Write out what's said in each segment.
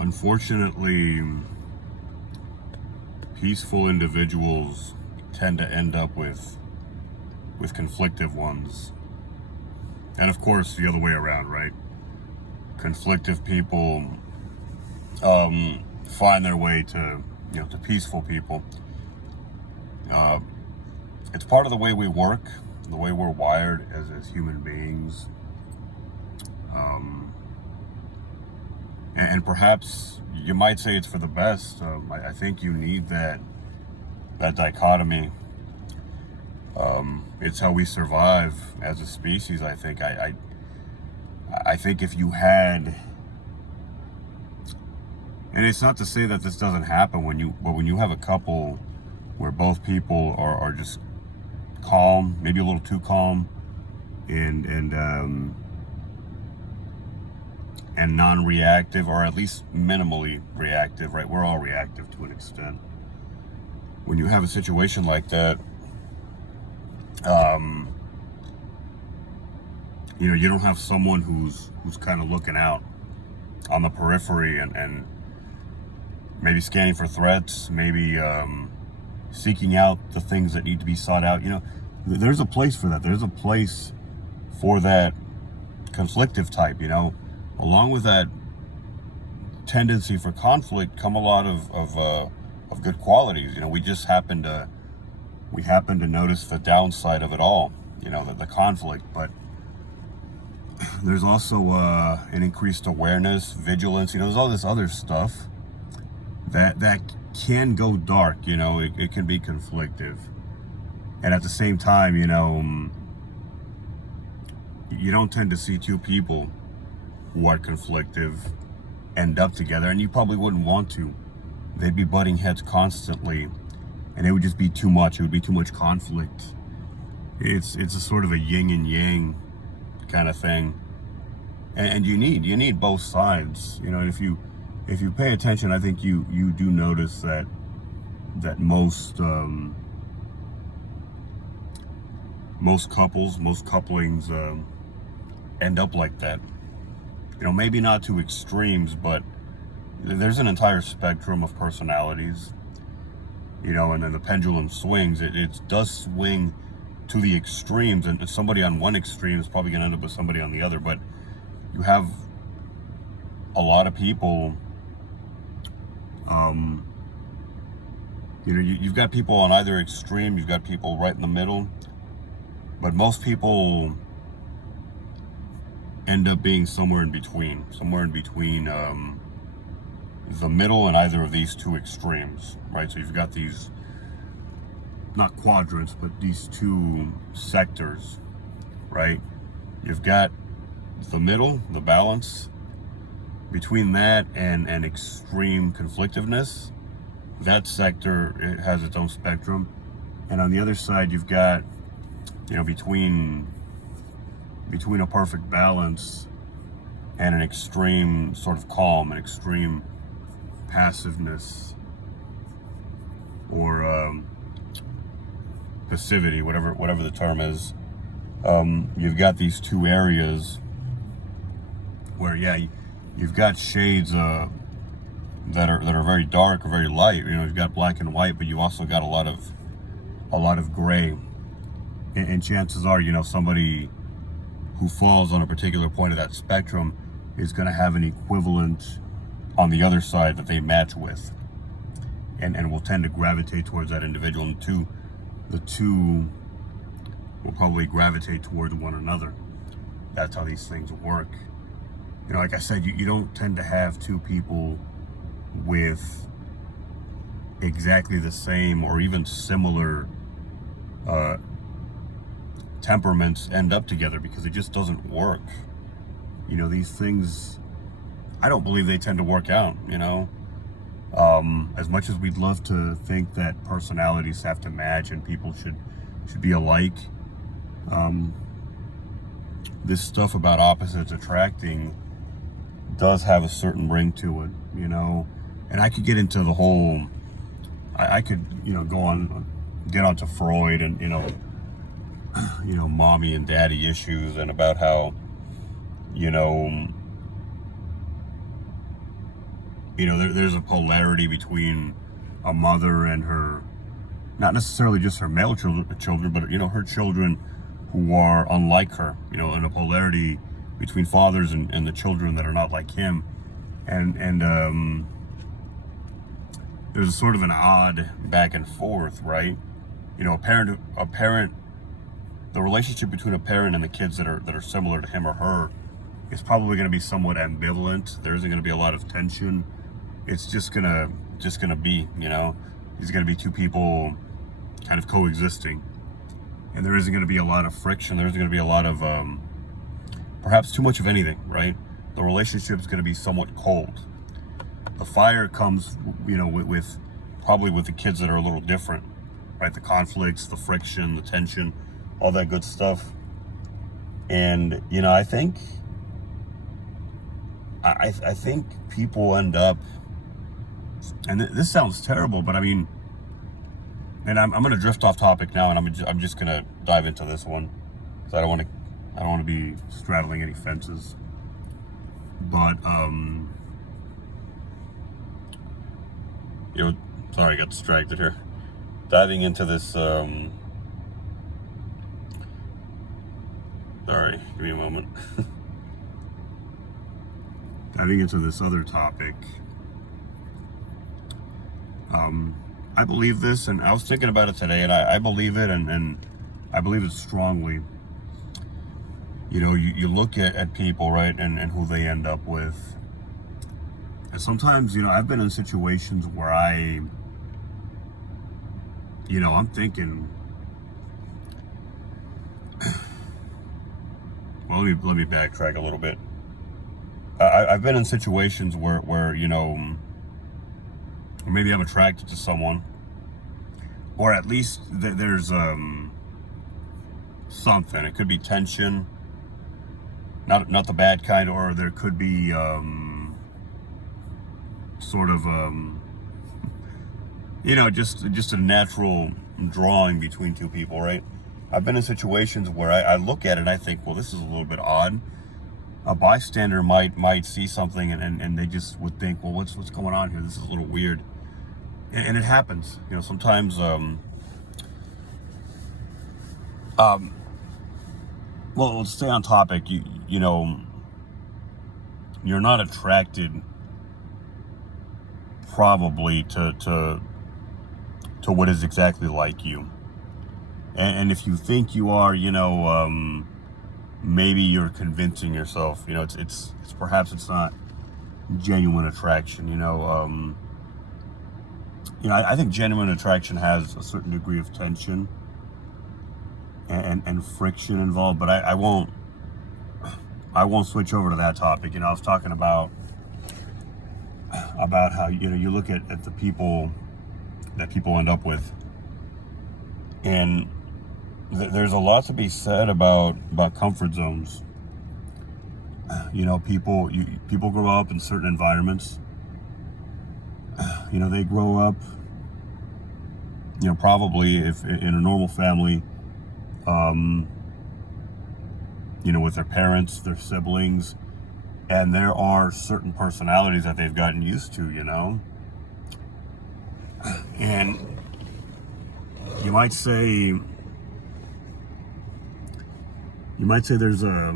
Unfortunately, peaceful individuals tend to end up with conflictive ones. And of course, the other way around, right? Conflictive people find their way to, to peaceful people. It's part of the way we work, the way we're wired as human beings. And perhaps you might say it's for the best. I think you need that dichotomy. It's how we survive as a species. I think. I think if you had, and it's not to say that this doesn't happen but when you have a couple where both people are just calm, maybe a little too calm, and non-reactive, or at least minimally reactive, right? We're all reactive to an extent. When you have a situation like that, you don't have someone who's kind of looking out on the periphery and maybe scanning for threats, maybe seeking out the things that need to be sought out. There's a place for that. There's a place for that conflictive type, along with that tendency for conflict come a lot of good qualities. We just happen to notice the downside of it all, the conflict. But there's also an increased awareness, vigilance. There's all this other stuff that can go dark. It can be conflictive, and at the same time, you don't tend to see two people who are conflictive end up together, and you probably wouldn't want to. They'd be butting heads constantly, and it would just be too much. It would be too much conflict. It's a sort of a yin and yang kind of thing, and you need both sides. And if you pay attention, I think you do notice that most couplings end up like that. Maybe not to extremes, but there's an entire spectrum of personalities, and then the pendulum swings. It does swing to the extremes, and somebody on one extreme is probably going to end up with somebody on the other. But you have a lot of people, you've got people on either extreme, you've got people right in the middle, but most people end up being somewhere in between the middle and either of these two extremes, right? So you've got these, not quadrants, but these two sectors, right? You've got the middle, the balance. Between that and extreme conflictiveness, that sector, it has its own spectrum. And on the other side, you've got, between a perfect balance and an extreme sort of calm, an extreme passiveness, or passivity, whatever the term is. You've got these two areas where, you've got shades that are very dark or very light. You've got black and white, but you also got a lot of gray. And chances are, somebody who falls on a particular point of that spectrum is going to have an equivalent on the other side that they match with, and will tend to gravitate towards that individual. And the two will probably gravitate towards one another. That's how these things work. Like I said, you don't tend to have two people with exactly the same or even similar temperaments end up together, because it just doesn't work. These things, I don't believe they tend to work out. As much as we'd love to think that personalities have to match and people should be alike, this stuff about opposites attracting does have a certain ring to it, and I could get into the whole, I could, get onto Freud and, mommy and daddy issues, and about how, there's a polarity between a mother and her, not necessarily just her male children, but her children who are unlike her, and a polarity between fathers and the children that are not like him. And there's a sort of an odd back and forth, right? A parent, the relationship between a parent and the kids that are similar to him or her is probably going to be somewhat ambivalent. There isn't going to be a lot of tension. It's just gonna be, these are going to be two people kind of coexisting, and there isn't going to be a lot of friction. There isn't going to be a lot of perhaps too much of anything, right? The relationship is going to be somewhat cold. The fire comes, with probably with the kids that are a little different, right? The conflicts, the friction, the tension, all that good stuff. And I think people end up, and this sounds terrible, but I mean, and I'm going to drift off topic now, and I'm just going to dive into this one because I don't want to be straddling any fences. But sorry, I got distracted here. Diving into this. Sorry, give me a moment. Diving into this other topic. I believe this, and I was thinking about it today, and I believe it, and I believe it strongly. You look at people, right, and who they end up with. And sometimes, I've been in situations where I'm thinking, well, let me backtrack a little bit. I've been in situations where or maybe I'm attracted to someone, or at least there's something. It could be tension, not the bad kind, or there could be sort of just a natural drawing between two people, right? I've been in situations where I look at it and I think, well, this is a little bit odd. A bystander might see something and they just would think, well, what's going on here? This is a little weird. And it happens, sometimes. Well, let's stay on topic. You're not attracted probably to what is exactly like you. And if you think you are, maybe you're convincing yourself. It's perhaps it's not genuine attraction. I think genuine attraction has a certain degree of tension and friction involved. But I won't switch over to that topic. I was talking about how you look at the people that people end up with, and there's a lot to be said about comfort zones. People grow up in certain environments. They grow up, probably if in a normal family, with their parents, their siblings, and there are certain personalities that they've gotten used to, and you might say there's a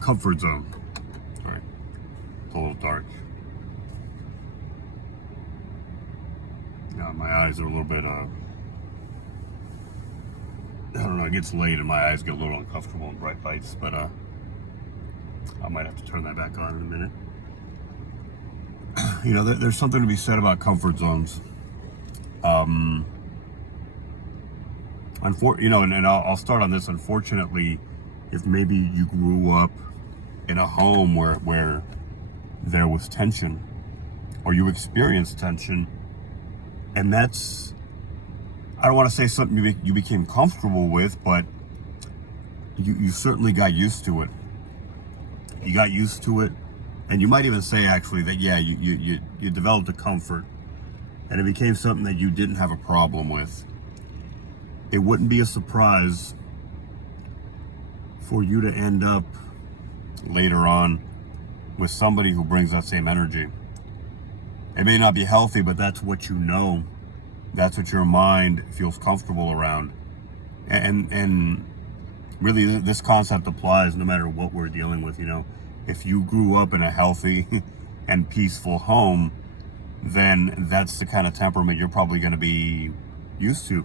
comfort zone. All right, it's a little dark. My eyes are a little bit, I don't know, it gets late and my eyes get a little uncomfortable in bright lights, but I might have to turn that back on in a minute. There's something to be said about comfort zones. And I'll start on this. Unfortunately, if maybe you grew up in a home where there was tension, or you experienced tension, and that's, I don't want to say something you became comfortable with, but you certainly got used to it. You got used to it, and you might even say actually that, yeah, you developed a comfort, and it became something that you didn't have a problem with. It wouldn't be a surprise for you to end up later on with somebody who brings that same energy. It may not be healthy, but that's what you know. That's what your mind feels comfortable around. And really, this concept applies no matter what we're dealing with. If you grew up in a healthy and peaceful home, then that's the kind of temperament you're probably going to be used to.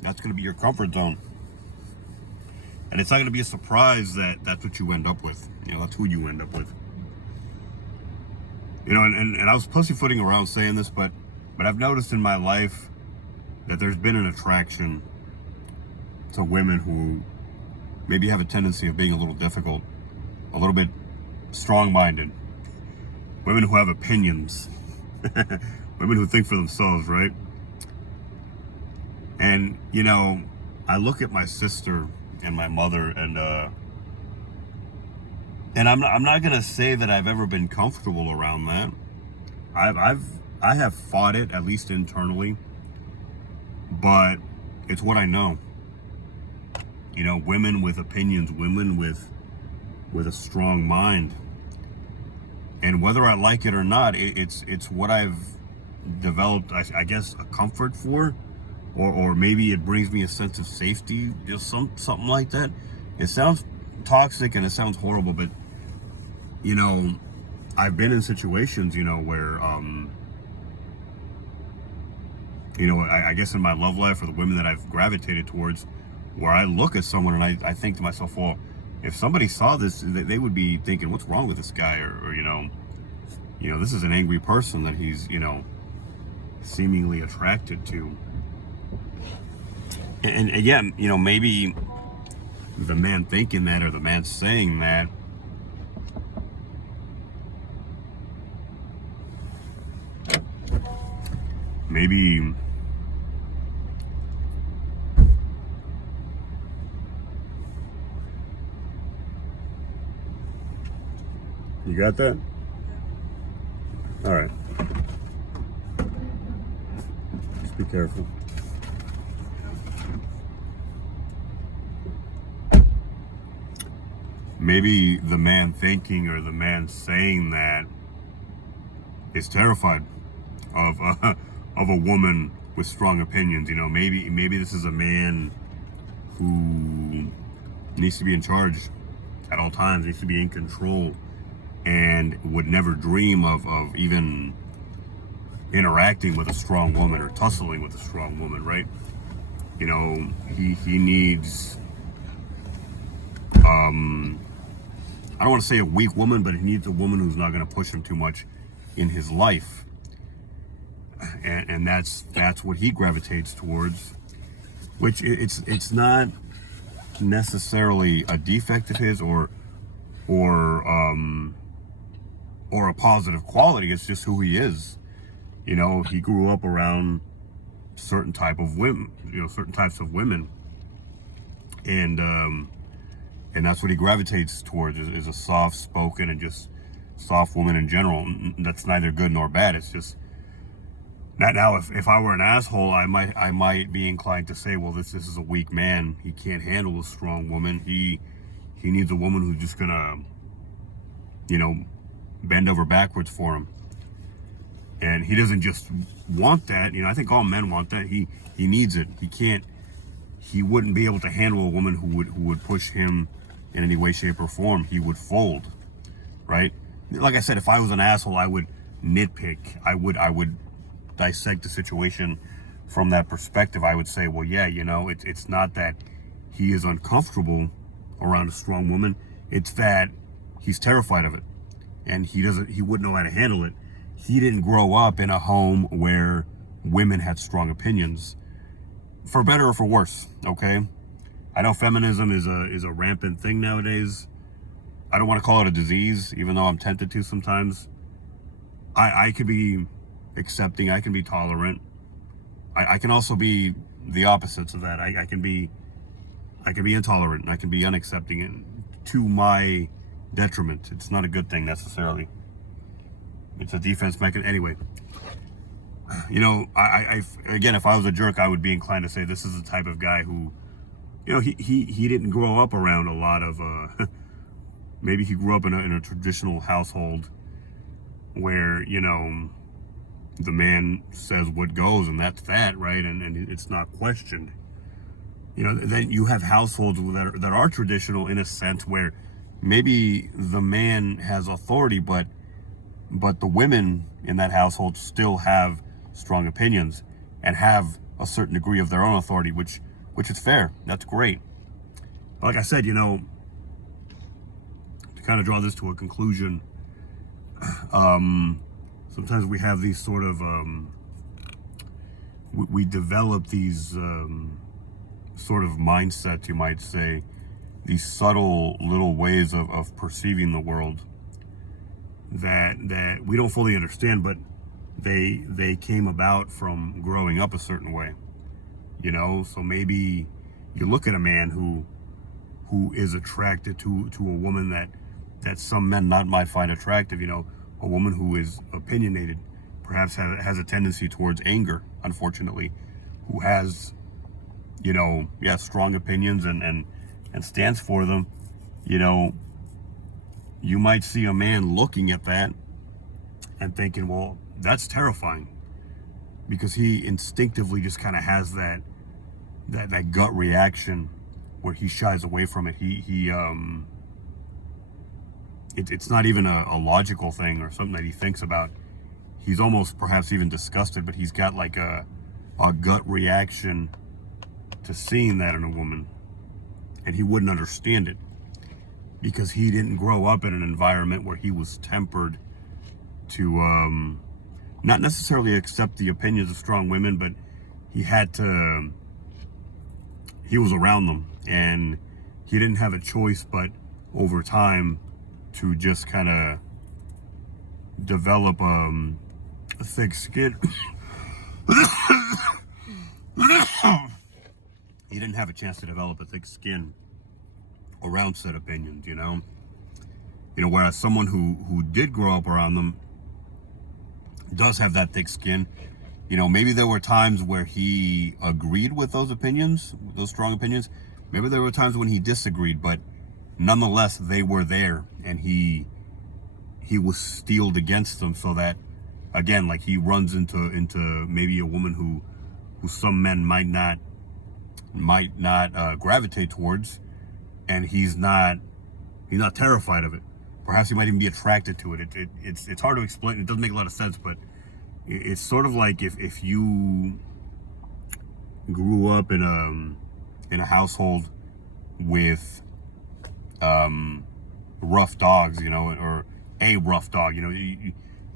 That's going to be your comfort zone. And it's not going to be a surprise that that's what you end up with. That's who you end up with. And I was pussyfooting around saying this, but I've noticed in my life that there's been an attraction to women who maybe have a tendency of being a little difficult, a little bit strong-minded, women who have opinions, women who think for themselves, right? And, I look at my sister and my mother, and I'm not gonna say that I've ever been comfortable around that. I have fought it, at least internally, but it's what I know. Women with opinions, women with a strong mind, and whether I like it or not, it's what I've developed, I guess, a comfort for, or maybe it brings me a sense of safety, just something like that. It sounds toxic and it sounds horrible, but I've been in situations, where I guess in my love life, or the women that I've gravitated towards, where I look at someone and I think to myself, well, if somebody saw this, they would be thinking, what's wrong with this guy? Or this is an angry person that he's, seemingly attracted to. And again, maybe the man thinking that, or the man saying that, maybe you got that? All right. Just be careful. Maybe the man thinking, or the man saying that, is terrified of a woman with strong opinions. Maybe this is a man who needs to be in charge at all times, needs to be in control, and would never dream of even interacting with a strong woman or tussling with a strong woman, right? He needs, I don't want to say a weak woman, but he needs a woman who's not going to push him too much in his life. And that's what he gravitates towards, which it's not necessarily a defect of his or a positive quality. It's just who he is. He grew up around certain type of women, certain types of women, and that's what he gravitates towards, is a soft-spoken and just soft woman in general. That's neither good nor bad. It's just now, if I were an asshole, I might be inclined to say, well, this is a weak man. He can't handle a strong woman. He needs a woman who's just gonna, bend over backwards for him. And he doesn't just want that. I think all men want that. He needs it. He wouldn't be able to handle a woman who would push him in any way, shape, or form. He would fold, right? Like I said, if I was an asshole, I would nitpick. I would dissect the situation from that perspective. I would say, well, yeah, it's not that he is uncomfortable around a strong woman. It's that he's terrified of it, and he wouldn't know how to handle it. He didn't grow up in a home where women had strong opinions, for better or for worse. Okay, I know feminism is a rampant thing nowadays. I don't want to call it a disease, even though I'm tempted to sometimes. I could be accepting. I can be tolerant. I can also be the opposites of that. I can be intolerant, and I can be unaccepting, and to my detriment. It's not a good thing necessarily. It's a defense mechanism. Anyway, I again, if I was a jerk, I would be inclined to say this is the type of guy who, he didn't grow up around a lot of maybe he grew up in a traditional household where, you know, the man says what goes and that's that, right? And it's not questioned. You know, then you have households that are traditional in a sense where maybe the man has authority, but the women in that household still have strong opinions and have a certain degree of their own authority, which is fair. That's great. But like I said, you know, to kind of draw this to a conclusion, sometimes we have these sort of we develop these sort of mindsets, you might say, these subtle little ways of perceiving the world that we don't fully understand, but they came about from growing up a certain way, you know. So maybe you look at a man who is attracted to a woman that some men might find attractive, you know, a woman who is opinionated, perhaps has a tendency towards anger, unfortunately, who has, you know, strong opinions and stands for them. You know, you might see a man looking at that and thinking, well, that's terrifying, because he instinctively just kind of has that gut reaction where he shies away from it. It's not even a logical thing or something that he thinks about. He's almost perhaps even disgusted, but he's got like a gut reaction to seeing that in a woman, and he wouldn't understand it because he didn't grow up in an environment where he was tempered to not necessarily accept the opinions of strong women, but he was around them, and he didn't have a choice but over time to just kind of develop a thick skin. He didn't have a chance to develop a thick skin around said opinions, you know. Whereas someone who did grow up around them does have that thick skin. Maybe there were times where he agreed with those opinions, those strong opinions. Maybe there were times when he disagreed, but nonetheless, they were there, and he was steeled against them, so that, again, like, he runs into maybe a woman who some men might not gravitate towards, and he's not terrified of it. Perhaps he might even be attracted to it. It's hard to explain. It doesn't make a lot of sense, but it's sort of like if you grew up in a household with rough dogs, or a rough dog.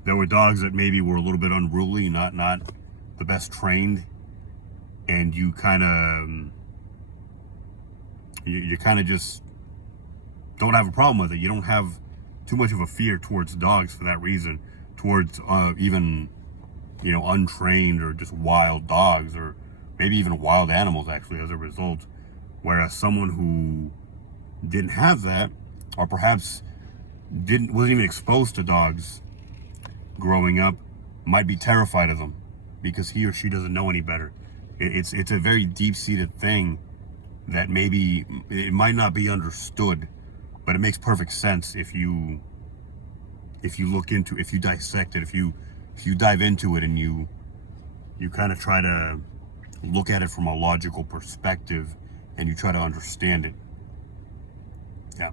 There were dogs that maybe were a little bit unruly, not the best trained, and you kind of just don't have a problem with it. You don't have too much of a fear towards dogs for that reason, towards even untrained or just wild dogs, or maybe even wild animals actually as a result. Whereas someone who didn't have that, or perhaps wasn't even exposed to dogs growing up, might be terrified of them because he or she doesn't know any better. It's a very deep-seated thing that maybe it might not be understood, but it makes perfect sense if you look into, if you dissect it, if you dive into it, and you kind of try to look at it from a logical perspective, and you try to understand it. Yeah.